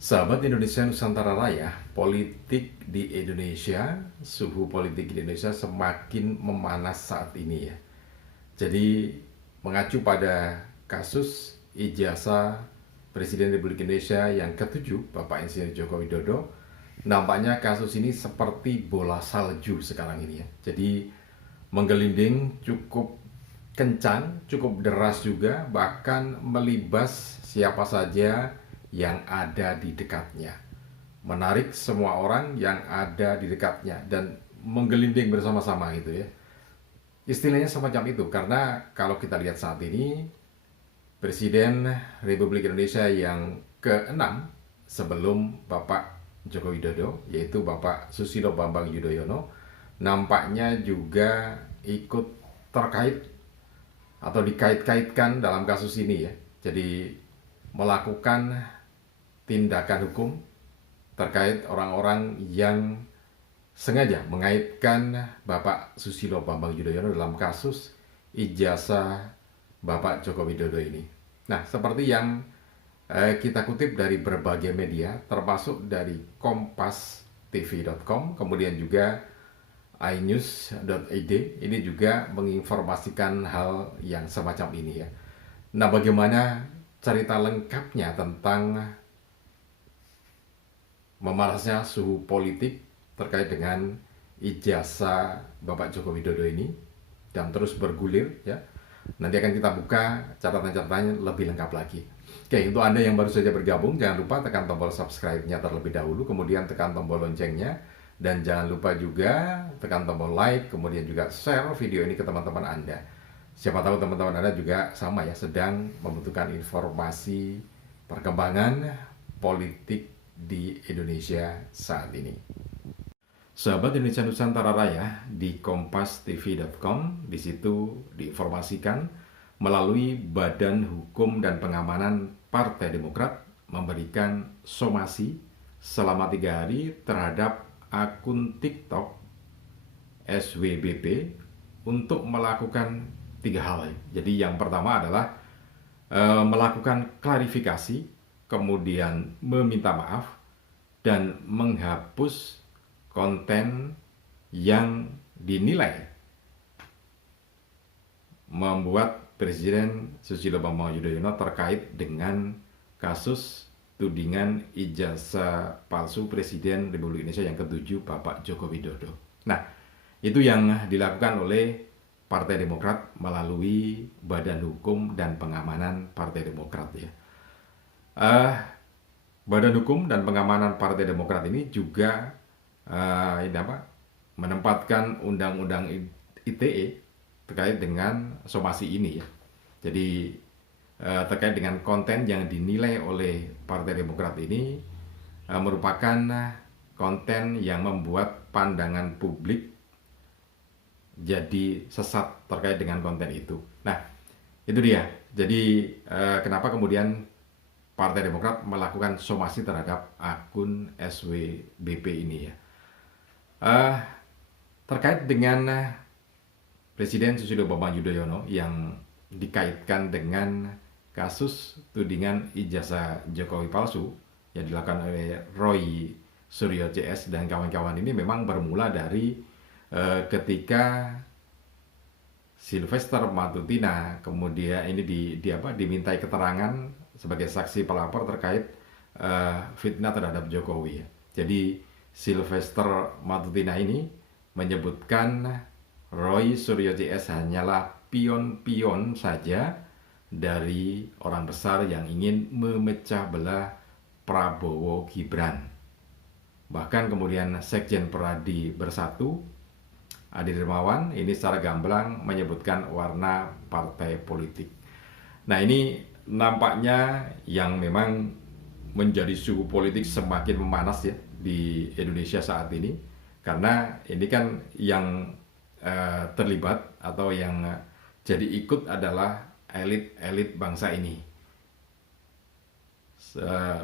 Sahabat Indonesia Nusantara Raya, politik di Indonesia, suhu politik di Indonesia semakin memanas saat ini ya. Jadi mengacu pada kasus ijazah Presiden Republik Indonesia yang ketujuh, Bapak Insinyur Joko Widodo, nampaknya kasus ini seperti bola salju sekarang ini ya. Jadi menggelinding cukup kencang, cukup deras juga, bahkan melibas siapa saja yang ada di dekatnya. Menarik semua orang yang ada di dekatnya dan menggelinding bersama-sama gitu ya. Istilahnya semacam itu karena kalau kita lihat saat ini Presiden Republik Indonesia yang ke-6 sebelum Bapak Joko Widodo, yaitu Bapak Susilo Bambang Yudhoyono, nampaknya juga ikut terkait atau dikait-kaitkan dalam kasus ini ya. Jadi melakukan tindakan hukum terkait orang-orang yang sengaja mengaitkan Bapak Susilo Bambang Yudhoyono dalam kasus ijazah Bapak Joko Widodo ini. Nah, seperti yang kita kutip dari berbagai media, termasuk dari kompastv.com, kemudian juga inews.id, ini juga menginformasikan hal yang semacam ini ya. Nah, bagaimana cerita lengkapnya tentang memanasnya suhu politik terkait dengan ijazah Bapak Joko Widodo ini dan terus bergulir ya. Nanti akan kita buka catatan-catatannya lebih lengkap lagi. Oke, untuk Anda yang baru saja bergabung, jangan lupa tekan tombol subscribe-nya terlebih dahulu, kemudian tekan tombol loncengnya, dan jangan lupa juga tekan tombol like, kemudian juga share video ini ke teman-teman Anda. Siapa tahu teman-teman Anda juga sama ya, sedang membutuhkan informasi perkembangan politik di Indonesia saat ini. Sahabat Indonesia Nusantara Raya, di kompastv.com, di situ diinformasikan melalui Badan Hukum dan Pengamanan Partai Demokrat memberikan somasi selama 3 hari terhadap akun TikTok SWBP untuk melakukan 3 hal. Jadi yang pertama adalah melakukan klarifikasi, kemudian meminta maaf, dan menghapus konten yang dinilai membuat Presiden Susilo Bambang Yudhoyono terkait dengan kasus tudingan ijazah palsu Presiden Republik Indonesia yang ke-7 Bapak Joko Widodo. Nah, itu yang dilakukan oleh Partai Demokrat melalui Badan Hukum dan Pengamanan Partai Demokrat ya. Badan Hukum dan Pengamanan Partai Demokrat ini juga menempatkan Undang-Undang ITE terkait dengan somasi ini ya. Jadi terkait dengan konten yang dinilai oleh Partai Demokrat ini merupakan konten yang membuat pandangan publik jadi sesat terkait dengan konten itu. Nah, itu dia. Jadi kenapa kemudian Partai Demokrat melakukan somasi terhadap akun SWBP ini ya. Terkait dengan Presiden Susilo Bambang Yudhoyono yang dikaitkan dengan kasus tudingan ijazah Jokowi palsu yang dilakukan oleh Roy Suryo CS dan kawan-kawan ini memang bermula dari ketika Sylvester Matutina kemudian ini dimintai keterangan sebagai saksi pelapor terkait fitnah terhadap Jokowi. Jadi Sylvester Matutina ini menyebutkan Roy Suryo CS hanyalah pion-pion saja dari orang besar yang ingin memecah belah Prabowo Gibran. Bahkan kemudian Sekjen Peradi Bersatu Adi Dermawan ini secara gamblang menyebutkan warna partai politik. Nah, ini nampaknya yang memang menjadi suhu politik semakin memanas ya di Indonesia saat ini, karena ini kan yang terlibat atau yang jadi ikut adalah elit-elit bangsa ini.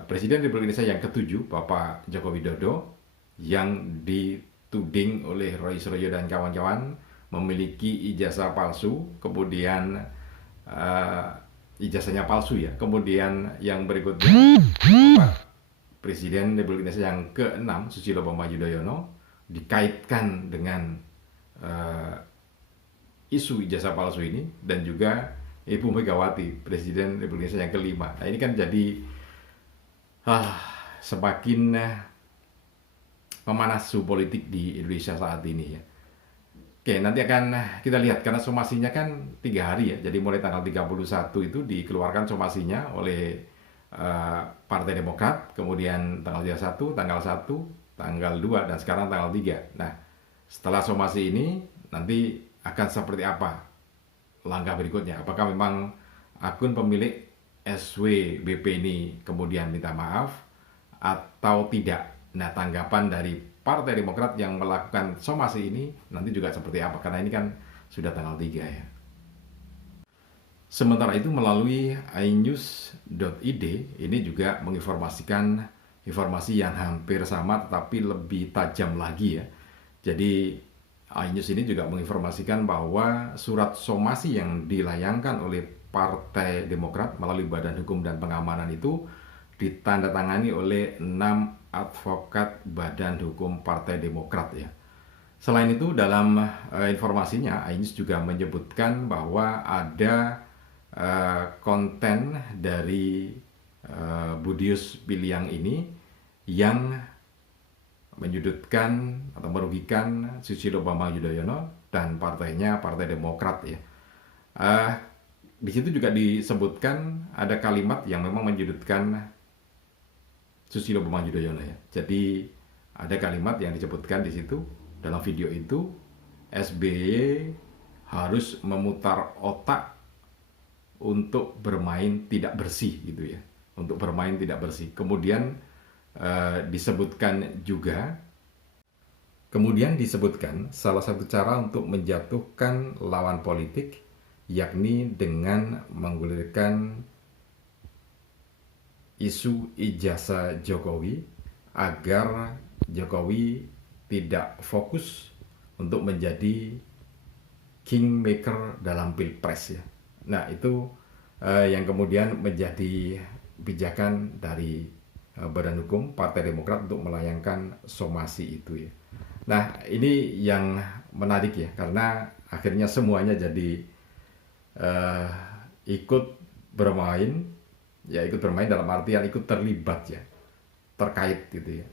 Presiden Republik Indonesia yang ke-7 Bapak Joko Widodo yang dituding oleh Roy Suryo dan kawan-kawan memiliki ijazah palsu, kemudian ijazahnya palsu ya. Kemudian yang berikutnya Bapak Presiden Republik Indonesia yang ke-6 Susilo Bambang Yudhoyono dikaitkan dengan isu ijazah palsu ini, dan juga Ibu Megawati, Presiden Republik Indonesia yang ke-5. Nah, ini kan jadi semakin memanas suhu politik di Indonesia saat ini ya. Oke, nanti akan kita lihat karena somasinya kan 3 hari ya. Jadi mulai tanggal 31 itu dikeluarkan somasinya oleh Partai Demokrat, kemudian tanggal 31, tanggal 1, tanggal 2, dan sekarang tanggal 3. Nah, setelah somasi ini nanti akan seperti apa langkah berikutnya? Apakah memang akun pemilik SWBP ini kemudian minta maaf atau tidak? Nah, tanggapan dari Partai Demokrat yang melakukan somasi ini nanti juga seperti apa? Karena ini kan sudah tanggal 3 ya. Sementara itu melalui inews.id ini juga menginformasikan informasi yang hampir sama tetapi lebih tajam lagi ya. Jadi iNews ini juga menginformasikan bahwa surat somasi yang dilayangkan oleh Partai Demokrat melalui Badan Hukum dan Pengamanan itu ditandatangani oleh 6 advokat Badan Hukum Partai Demokrat ya. Selain itu dalam informasinya iNews juga menyebutkan bahwa ada konten dari Budius Piliang ini yang menyudutkan atau merugikan Susilo Bambang Yudhoyono dan partainya, Partai Demokrat ya. Di situ juga disebutkan ada kalimat yang memang menyudutkan Susilo Bambang Yudhoyono ya. Jadi ada kalimat yang disebutkan di situ dalam video itu, SBY harus memutar otak untuk bermain tidak bersih gitu ya. Untuk bermain tidak bersih. Kemudian disebutkan juga, salah satu cara untuk menjatuhkan lawan politik yakni dengan menggulirkan isu ijazah Jokowi agar Jokowi tidak fokus untuk menjadi kingmaker dalam pilpres ya. Nah, itu yang kemudian menjadi pijakan dari Badan Hukum Partai Demokrat untuk melayangkan somasi itu ya. Nah, ini yang menarik ya, karena akhirnya semuanya jadi ikut bermain dalam artian ikut terlibat ya, terkait gitu ya.